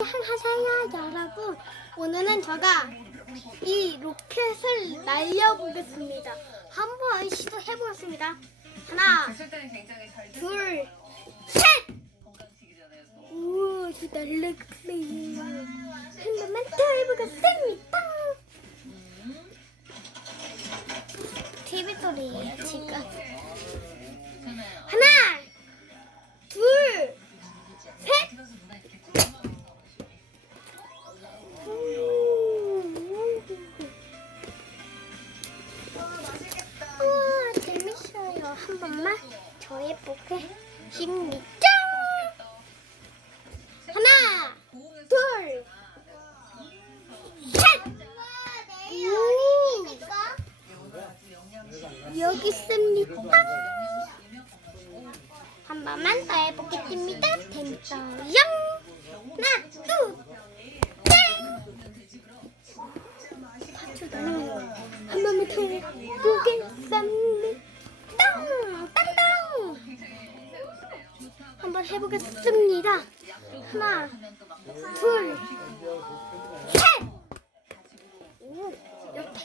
안녕하세요 여러분 오늘은 제가 이 로켓을 날려보겠습니다. 한번 시도해보겠습니다. 하나 줄 때는 굉장히 잘 들- 둘셋! 건강식이잖아요. 오, 저 날려그래요. 한번만 더 해보겠습니다. TV 소리예요 지금 한 번만 저 예쁘게 힘이 짱 하나 둘셋! 여기 있습니다. 한 번만 더 해보겠습니다. 재밌어요 하나 둘셋! 한 번만 더 해보겠습니다 한번 해보겠습니다. 하나 둘 셋! 오, 옆에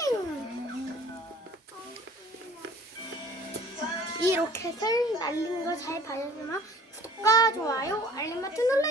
이 로켓을 날리는 거 잘 봐주시면 구독과 좋아요 알림 버튼 안녕